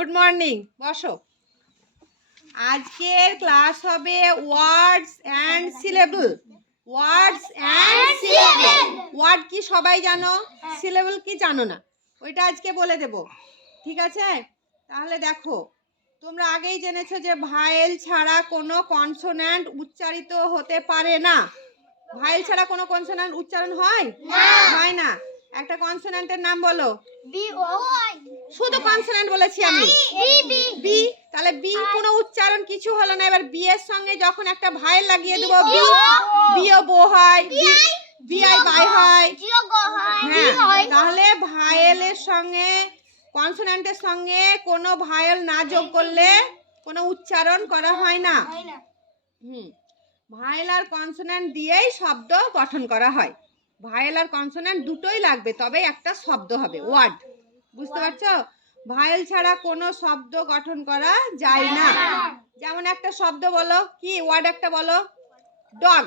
Good morning বসো। আজকের class হবে words and syllable words and syllable word কি সবাই জানো? সিলেবল কি জানো না? ওইটা আজকে বলে দেব। ঠিক আছে? তাহলে দেখো তোমরা আগেই জেনেছো যে ভায়েল ছাড়া কোনো কনসোন্যান্ট উচ্চারিত হতে পারে না। ভায়েল ছাড়া কোনো কনসোন্যান্ট উচ্চারণ হয়? হয় না। একটা কনসোন্যান্টের নাম বলো। বি ও শুধু কনসোন্যান্ট বলেছি আমি। বি বি বি তাহলে বি কোনো উচ্চারণ কিছু হলো না। এবার বি এর সঙ্গে যখন একটা ভাইল লাগিয়ে দেবো বি বি ও বো হয় বি আই বাই হয়। হয় হ্যাঁ তাহলে ভায়েলের সঙ্গে কনসোন্যান্টের সঙ্গে কোনো ভায়েল না যোগ করলে কোনো উচ্চারণ করা হয় না। হুম ভায়েল আর কনসোন্যান্ট দিয়েই শব্দ গঠন করা হয়। ভায়েল আর কনসোন্যান্ট দুটোই লাগবে তবে একটা শব্দ হবে ওয়ার্ড। বুঝতে পারছ? ভায়েল ছাড়া কোনো শব্দ গঠন করা যায় না। যেমন একটা শব্দ বলো কি ওয়ার্ড একটা বলো? ডগ।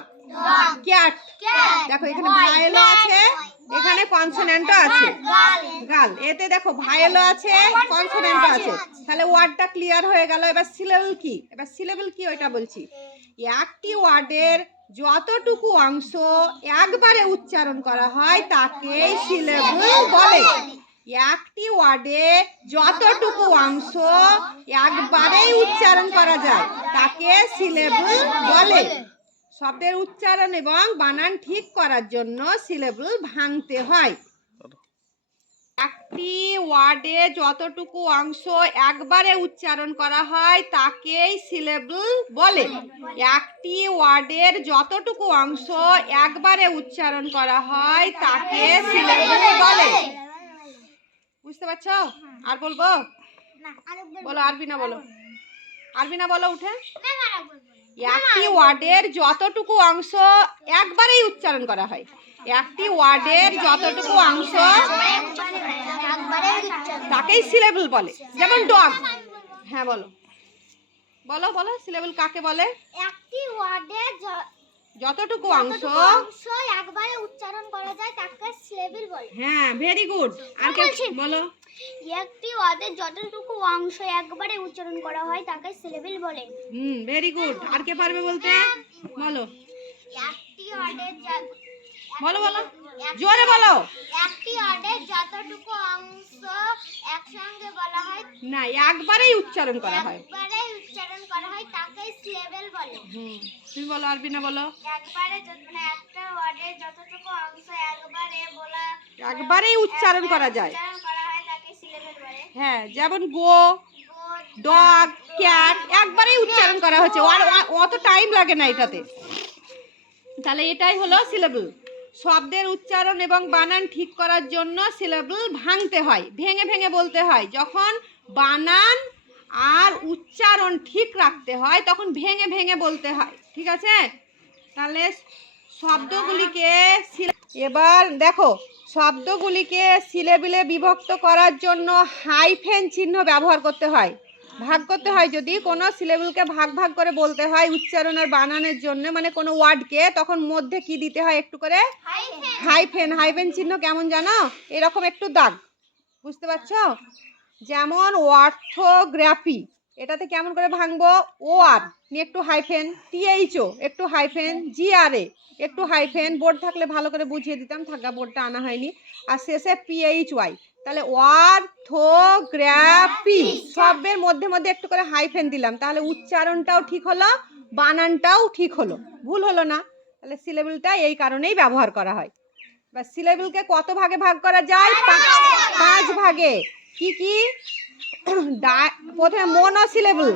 ক্যাট। দেখো এখানে ভায়েলও আছে এখানে কনসোন্যান্টও আছে। গাল এতে দেখো ভায়েলও আছে কনসোন্যান্টও আছে। তাহলে ওয়ার্ডটা ক্লিয়ার হয়ে গেল। এবার সিলেবল কি? এবার সিলেবল কি ওইটা বলছি? একটি ওয়ার্ডের যতটুকু অংশ একবারে উচ্চারণ করা হয়, তাকে সিলেবল বলে। একটি ওয়ার্ডে যতটুকু অংশ একবারেই উচ্চারণ করা যায়, তাকে সিলেবল বলে। শব্দের উচ্চারণ এবং বানান ঠিক করার জন্য সিলেবল ভাঙতে হয়। একটি ওয়ার্ডে যতটুকু অংশ একবারে উচ্চারণ করা হয়, তাকেই সিলেবল বলে। একটি ওয়ার্ডের যতটুকু অংশ একবারে উচ্চারণ করা হয়, তাকে সিলেবল বলে। বুঝতে পারছ? আর বলব? বলো, আরবিনা বলো। আরবিনা বলো উঠে। একটি ওয়ার্ডের যতটুকু অংশ একবারেই উচ্চারণ করা হয়। একটি ওয়ার্ডের যতটুকু অংশ তাকেই সিলেবল বলে। যেমন ডগ হ্যাঁ বলো। বলো বলো সিলেবল কাকে বলে? একটি ওয়ার্ডে যতটুকু অংশ। অংশ একবারে উচ্চারণ করা যায় তাকে সিলেবল বলে। হ্যাঁ ভেরি গুড আর কে। বলো। একটি ওয়ার্ডের যতটুকু অংশ একবারে উচ্চারণ করা হয় তাকে সিলেবল বলে। হুম ভেরি গুড আর কে পারবে বলতে? বলো। একটি ওয়ার্ডের যা- বলো বলো। জোরে বলো। একটি যতটুকু অংশ একসঙ্গে বলা হয় না একবারেই উচ্চারণ করা হয়। একবারে উচ্চারণ করা হয় তাকে সিলেবল বলে। হুম তুমি বলো আরবিনা বলো। একবারে মানে একটা ওয়ার্ডের যতটুকু অংশ একবারে বলা একবারেই উচ্চারণ করা যায়। উচ্চারণ করা হয় তাকে সিলেবল বলে। হ্যাঁ যেমন গো ডগ ক্যাট একবারেই উচ্চারণ করা হচ্ছে। অত টাইম লাগে না এটাতে। তাহলে এটাই হলো সিলেবল শব্দের উচ্চারণ এবং বানান ঠিক করার জন্য সিলেবল ভাঙতে হয়, ভেঙে ভেঙে বলতে হয়। যখন বানান আর উচ্চারণ ঠিক রাখতে হয়, তখন ভেঙে ভেঙে বলতে হয়। ঠিক আছে? তাহলে শব্দগুলিকে এবার দেখো, শব্দগুলিকে সিলেবিলে বিভক্ত করার জন্য হাইফেন চিহ্ন ব্যবহার করতে হয়। ভাগ করতে হয়। যদি কোনো সিলেবলকে ভাগ ভাগ করে বলতে হয় উচ্চারণ আর বানানের জন্য মানে কোনো ওয়ার্ডকে, তখন মধ্যে কি দিতে হয় একটু করে? হাইফেন হাইফেন চিহ্ন কেমন জানো? এরকম একটু দাগ। বুঝতে পারছ? যেমন অর্থোগ্রাফি। এটাতে কেমন করে ভাঙবো? ও আর নিয়ে একটু হাইফেন টিএইচও। একটু হাইফেন জি আর এ একটু হাইফেন বোর্ড থাকলে ভালো করে বুঝিয়ে দিতাম। থাকা বোর্ডটা আনা হয়নি। আর শেষে পিএইচ ওয়াই তাহলে অর্থোগ্রাফি সবের মধ্যে মধ্যে একটু করে হাইফেন দিলাম। তাহলে উচ্চারণটাও ঠিক হলো বানানটাও ঠিক হলো। ভুল হলো না। তাহলে সিলেবলটা এই কারণেই ব্যবহার করা হয়। বা সিলেবলকে কত ভাগে ভাগ করা যায়? পাঁচ ভাগে। কি কি? প্রথমে মনো সিলেবল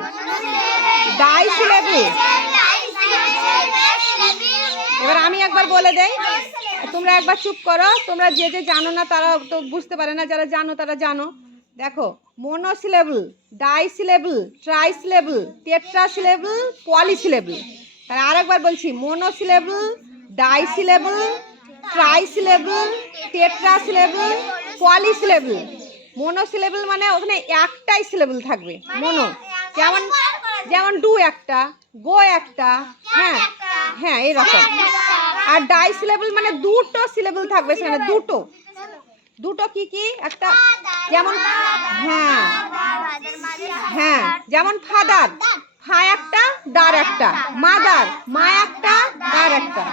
ডাই সিলেবল এবার আমি একবার বলে দেই। তোমরা একবার চুপ করো, তোমরা যে যে জানো না তারা তো বুঝতে পারে না, যারা জানো তারা জানো। দেখো monosyllable disyllable trisyllable tetrasyllable polysyllable তাহলে আরেকবার বলছি monosyllable disyllable trisyllable tetrasyllable polysyllable mono ওখানে একটাই সিলেবল থাকবে মনো যেমন যেমন ডু একটা গো একটা হ্যাঁ হ্যাঁ এরকম। আর ডাই সিলেবল মানে দুটো সিলেবল থাকবে সেখানে দুটো। দুটো কি কি? একটা যেমন হ্যাঁ। হ্যাঁ যেমন ফাদার। ফা একটা দার একটা। মাদার। মা একটা দার একটা।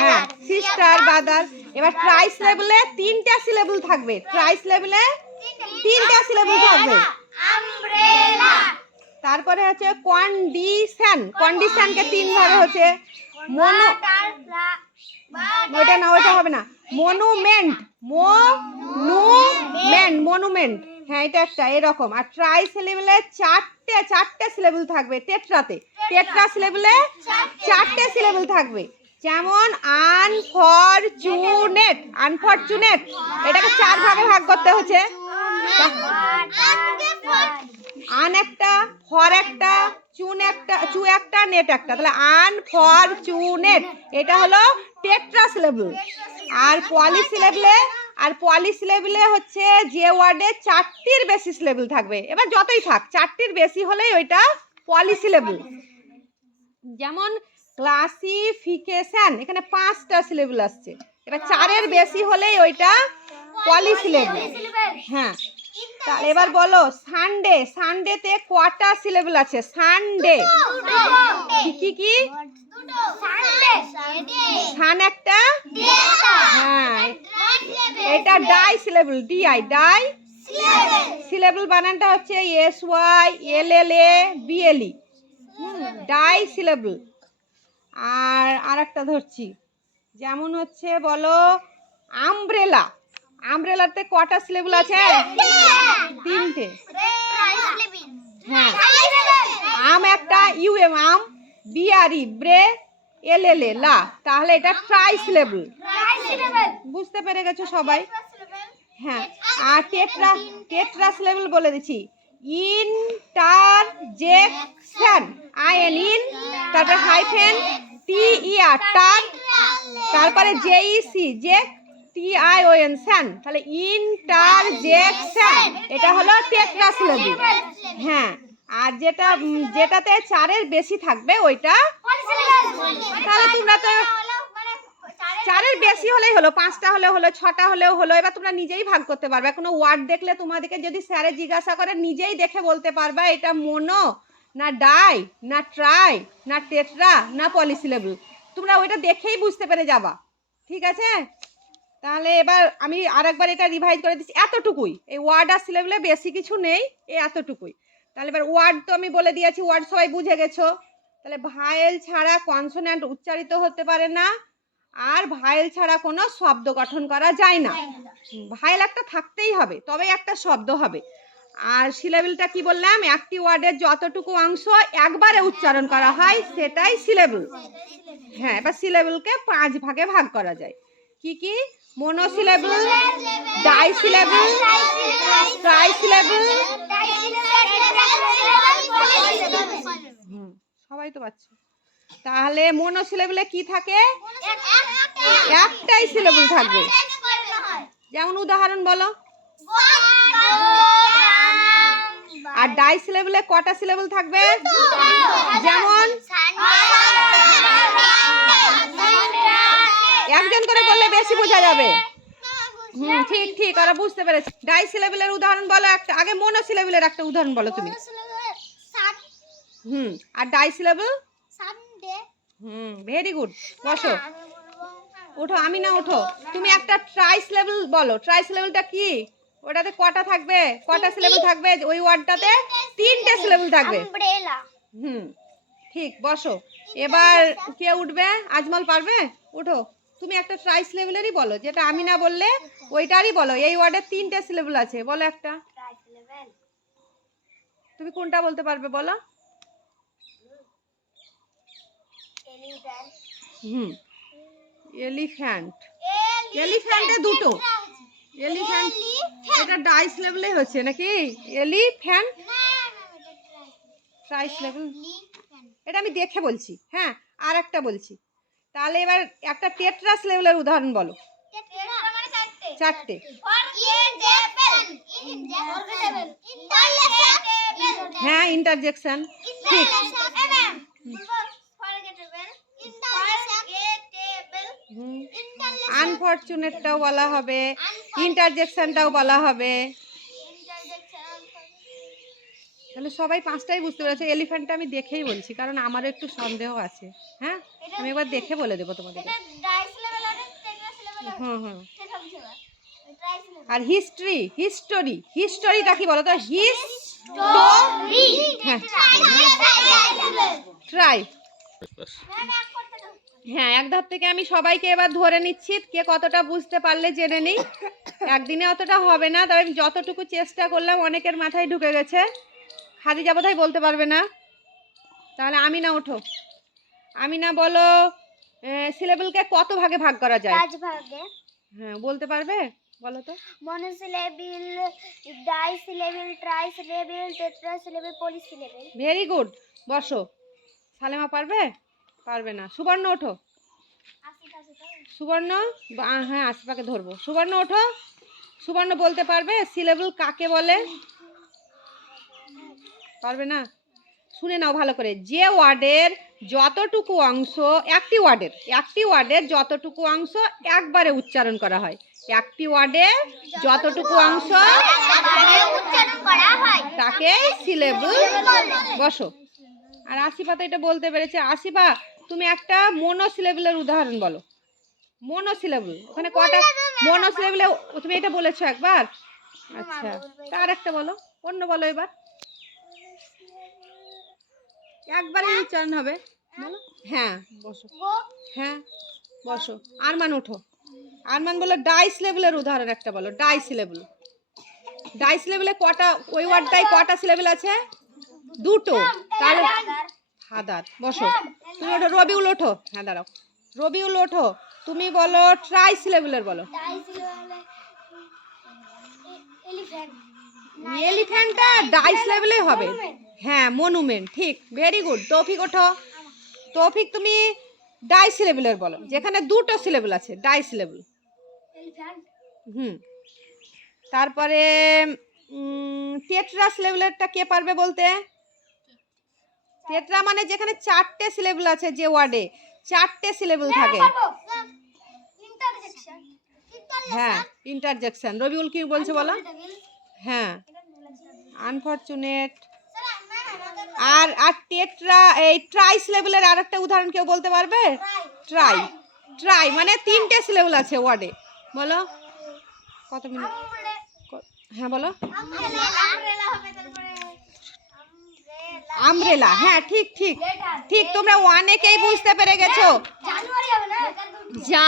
হ্যাঁ সিস্টার বাদার। এবার ট্রাইস লেভেলে তিনটা সিলেবল থাকবে। ট্রাইস লেভেলে তিনটা সিলেবল থাকবে। তারপরে হচ্ছে কন্ডিশন কন্ডিশনকে তিন ভাবে হচ্ছে মনো ওইটা না ওইটা হবে না। মনুমেন্ট মনুমেন্ট মনুমেন্ট হ্যাঁ এটা একটা এরকম। আর ট্রাই সিলেবলে চারটে চারটে সিলেবেল থাকবে টেট্রাতে টেট্রা সিলেবেলে চারটে সিলেবেল থাকবে। যেমন আনফরচুনেট আনফরচুনেট এটাকে চার ভাগে ভাগ করতে হচ্ছে। আন একটা, ফর একটা, চুন একটা, চু একটা, নেট একটা। তাহলে আন, ফর, চু, নেট, এটা হলো টেট্রা সিলেবল আর পলি সিলেবলে আর পলি সিলেবলে হচ্ছে যে ওয়ার্ডে চারটির বেশি সিলেবল থাকবে। এবার যতই থাক, চারটির বেশি হলেই ওইটা পলি সিলেবল যেমন ক্লাসিফিকেশন, এখানে পাঁচটা সিলেবল আসছে। এবার চারের বেশি হলেই ওইটা পলি সিলেবল হ্যাঁ তাহলে এবার বলো সানডে সানডেতে কটা সিলেবল আছে? সানডে কি কি সান একটা? হ্যাঁ। এটা disyllable D I disyllable বানানটা হচ্ছে S Y L L A B L E disyllable আর আরেকটা ধরছি। যেমন হচ্ছে বলো আমব্রেলা আমব্রেলাতে কটা সিলেবল আছে? তিনটে। হ্যাঁ। আম একটা, U M um, B R E, bre, L L A, la. তাহলে এটা ট্রাই সিলেবল বুঝতে পেরে গেছো সবাই? হ্যাঁ। আর টেট্রা টেট্রা সিলেবল বলে দিচ্ছি। ইন্টারজেকশন আই এন ইন, তারপরে hyphen T E R ter তারপরে J C, J T I O N tion তাহলে ইন্টারজেকশন এটা হলো টেট্রা সিলেবল হ্যাঁ আর যেটা যেটাতে চারের বেশি থাকবে ওইটা তাহলে তোমরা তো চারের বেশি হলেই হলো পাঁচটা হলে হলো ছটা হলেও হলো এবার তোমরা নিজেই ভাগ করতে পারবে। কোনো ওয়ার্ড দেখলে তোমাদেরকে যদি স্যারে জিজ্ঞাসা করে নিজেই দেখে বলতে পারবা এটা মোনো না ডাই না ট্রাই না টেট্রা না পলিসিলেবল। তোমরা ওইটা দেখেই বুঝতে পেরে যাবা। ঠিক আছে? তাহলে এবার আমি আরেকবার এটা রিভাইজ করে দিচ্ছি। এতটুকুই। এই ওয়ার্ড আর সিলেবলে বেশি কিছু নেই এই এতটুকুই। তাহলে এবার ওয়ার্ড তো আমি বলে দিয়েছি ওয়ার্ড সবাই বুঝে গেছো। তাহলে ভায়েল ছাড়া কনসোন্যান্ট উচ্চারিত হতে পারে না আর ভায়েল ছাড়া কোনো শব্দ গঠন করা যায় না। ভায়েল একটা থাকতেই হবে তবে একটা শব্দ হবে। আর সিলেবলটা কি বললাম? একটি ওয়ার্ডের যতটুকু অংশ একবারে উচ্চারণ করা হয় সেটাই সিলেবল হ্যাঁ এবার সিলেবলকে পাঁচ ভাগে ভাগ করা যায়। কি কি? ডাইসিলেবল ট্রাইসিলেবল হুম সবাই তো পাচ্ছে। তাহলে মনোসিলেবলে কি থাকে? একটাই সিলেবল থাকবে। যেমন উদাহরণ বলো। আর ডাই সিলেবলে কটা সিলেবল থাকবে? যেমন একজন করে বললে বেশি বোঝা যাবে। হুম ঠিক ঠিক ওরা বুঝতে পেরেছি। ডাই সিলেবলের উদাহরণ বলো একটা আগে মনো সিলেবলের একটা উদাহরণ বলো তুমি। হুম আর ডাই সিলেবল? হুম ভেরি গুড বসো। ওঠো আমি না ওঠো। তুমি একটা ট্রাইস লেভেল বলো ট্রাইস লেভেলটা কি? ওটাতে কটা থাকবে? কটা সিলেবল থাকবে? ওই ওয়ার্ডটাতে তিনটে সিলেবল। থাকবে। হুম ঠিক বসো। এবার কে উঠবে? আজমল পারবে? উঠো তুমি একটা ট্রাইস লেভেলেরই বলো যেটা আমি না বললে ওইটারই বলো। এই ওয়ার্ডের তিনটে সিলেবল আছে বলো একটা। তুমি কোনটা বলতে পারবে বলো? হুম। এলিফ্যান্ট এলিফ্যান্টে দুটো। এলিফ্যান্ট এটা ডাইস লেভেলে হচ্ছে নাকি? এলিফ্যান্ট ট্রাইস লেভেল এটা আমি দেখে বলছি হ্যাঁ আর একটা বলছি। তাহলে এবার একটা টেট্রাস লেভেলের উদাহরণ বলো। চারটে। হ্যাঁ ইন্টারজেকশন ঠিক। আনফরচুনেটটাও বলা হবে। ইন্টারজেকশনটাও বলা হবে। তাহলে সবাই পাঁচটাই বুঝতে পেরেছে। এলিফ্যান্টটা আমি দেখেই বলছি কারণ আমারও একটু সন্দেহ আছে। হ্যাঁ? আমি একবার দেখে বলে দেবো আর হুম হুম। আর হিস্ট্রি হিস্টোরি হিস্টোরিটা কি বলো তো? হিস্টোরি। হ্যাঁ। ট্রাই ম্যাম এক হ্যাঁ এক ধার থেকে আমি সবাইকে এবার ধরে নিচ্ছি কে কতটা বুঝতে পারলে জেনে নিই। একদিনে অতটা হবে না তবে আমি যতটুকু চেষ্টা করলাম অনেকের মাথায় ঢুকে গেছে। খাদিজা বোধহয় বলতে পারবে না। তাহলে আমি না ওঠো। আমি না বলো সিলেবলকে কত ভাগে ভাগ করা যায়? পাঁচ ভাগে। হ্যাঁ বলতে পারবে? বলো তো। Monosyllable disyllable trisyllable tetrasyllable polysyllable very good. বসো। সালেমা পারবে? পারবে না। সুবর্ণ ওঠো। সুবর্ণ? হ্যাঁ আশপাকে ধরবো। সুবর্ণ ওঠো। সুবর্ণ বলতে পারবে? সিলেবল কাকে বলে? পারবে না? শুনে নাও ভালো করে। যে ওয়ার্ডের যতটুকু অংশ, একটি ওয়ার্ডের একটি ওয়ার্ডের যতটুকু অংশ একবারে উচ্চারণ করা হয়। একটি ওয়ার্ডের যতটুকু অংশ তাকে সিলেবল বসো। আর আসিফা তো এটা বলতে পেরেছে। আসিফা তুমি একটা মনোসিলেবলের উদাহরণ বলো। মনোসিলেবল ওখানে কটা মনোসিলেবলে তুমি এটা বলেছ একবার? আচ্ছা তার একটা বলো, অন্য বলো এবার। একবারে উচ্চারণ হবে। বলো। হ্যাঁ বসো। হ্যাঁ বসো। আরমান, ওঠো। আরমান বলো ডাইস লেভেলের উদাহরণ একটা বলো, ডাইস লেভেল। ডাইস লেভেলে কটা, ওই ওয়ার্ডটাই কটা সিলেবেল আছে? দুটো। তাহলে ফাদার, বসো। তুমি ওঠো, রবিউল, ওঠো। হ্যাঁ দাঁড়াও। রবিউল, ওঠো। তুমি বলো ট্রাই সিলেবেলের বলো। এলিফ্যান্টটা ডাইস লেভেলে হবে। হ্যাঁ মনুমেন্ট ঠিক ভেরি গুড তৌফিক ওঠো। তৌফিক তুমি ডাই সিলেবেলের বলো যেখানে দুটো সিলেবেল আছে ডাই সিলেবেল হুম। তারপরে টেট্রাস লেভেলেরটা কে পারবে বলতে? টেট্রা মানে যেখানে চারটে সিলেবল আছে যে ওয়ার্ডে চারটে সিলেবল থাকে। হ্যাঁ ইন্টারজেকশন রবিউল কি বলছে বলো? হ্যাঁ। আনফরচুনেট আর আর টেট্রা এই ট্রাইস লেভেলের আর একটা উদাহরণ কেউ বলতে পারবে? ট্রাই ট্রাই মানে তিনটে সিলেবল আছে ওয়ার্ডে বলো। কত মিনিট? হ্যাঁ বলো। আমরেলা হ্যাঁ ঠিক ঠিক। ঠিক তোমরা অনেকেই বুঝতে পেরে গেছো। জানুয়ারি হবে না? যা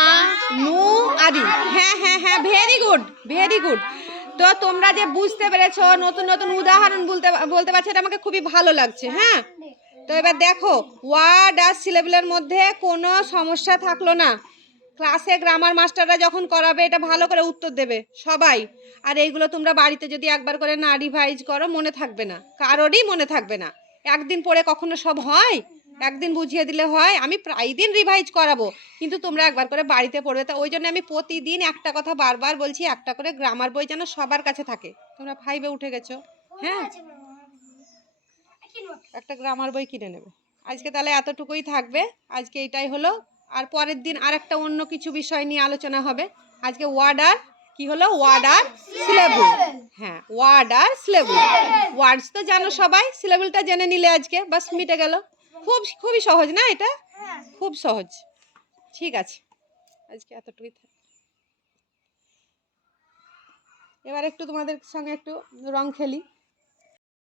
নু আদি হ্যাঁ হ্যাঁ হ্যাঁ ভেরি গুড ভেরি গুড তো তোমরা যে বুঝতে পেরেছ, নতুন নতুন উদাহরণ বলতে বলতে পারছ, এটা আমাকে খুবই ভালো লাগছে হ্যাঁ? তো এবার দেখো ওয়ার্ড আর সিলেবলের মধ্যে কোনো সমস্যা থাকল না। ক্লাসে গ্রামার মাস্টাররা যখন করাবে, এটা ভালো করে উত্তর দেবে, সবাই। আর এইগুলো তোমরা বাড়িতে যদি একবার করে না রিভাইজ করো, মনে থাকবে না। কারোরই মনে থাকবে না। একদিন পরে কখনো সব হয়? একদিন বুঝিয়ে দিলে হয় আমি প্রায় দিন রিভাইজ করাবো। কিন্তু তোমরা একবার করে বাড়িতে পড়বে তা ওই জন্য আমি প্রতিদিন একটা কথা বারবার বলছি একটা করে গ্রামার বই যেন সবার কাছে থাকে। তোমরা ফাইভে উঠে গেছো। হ্যাঁ? একটা গ্রামার বই কিনে নেবে। আজকে তাহলে এতটুকুই থাকবে। আজকে এটাই হলো। আর পরের দিন আর একটা অন্য কিছু বিষয় নিয়ে আলোচনা হবে। আজকে ওয়ার্ড আর কি হলো? ওয়ার্ড আর সিলেবল হ্যাঁ ওয়ার্ড আর সিলেবল ওয়ার্ডস তো জানো সবাই সিলেবলটা জেনে নিলে আজকে বাস মিটে গেল। খুব খুবই সহজ না এটা? খুব সহজ। ঠিক আছে। আজকে এতটুকুই থাক। এবার একটু তোমাদের সঙ্গে একটু রং খেলি।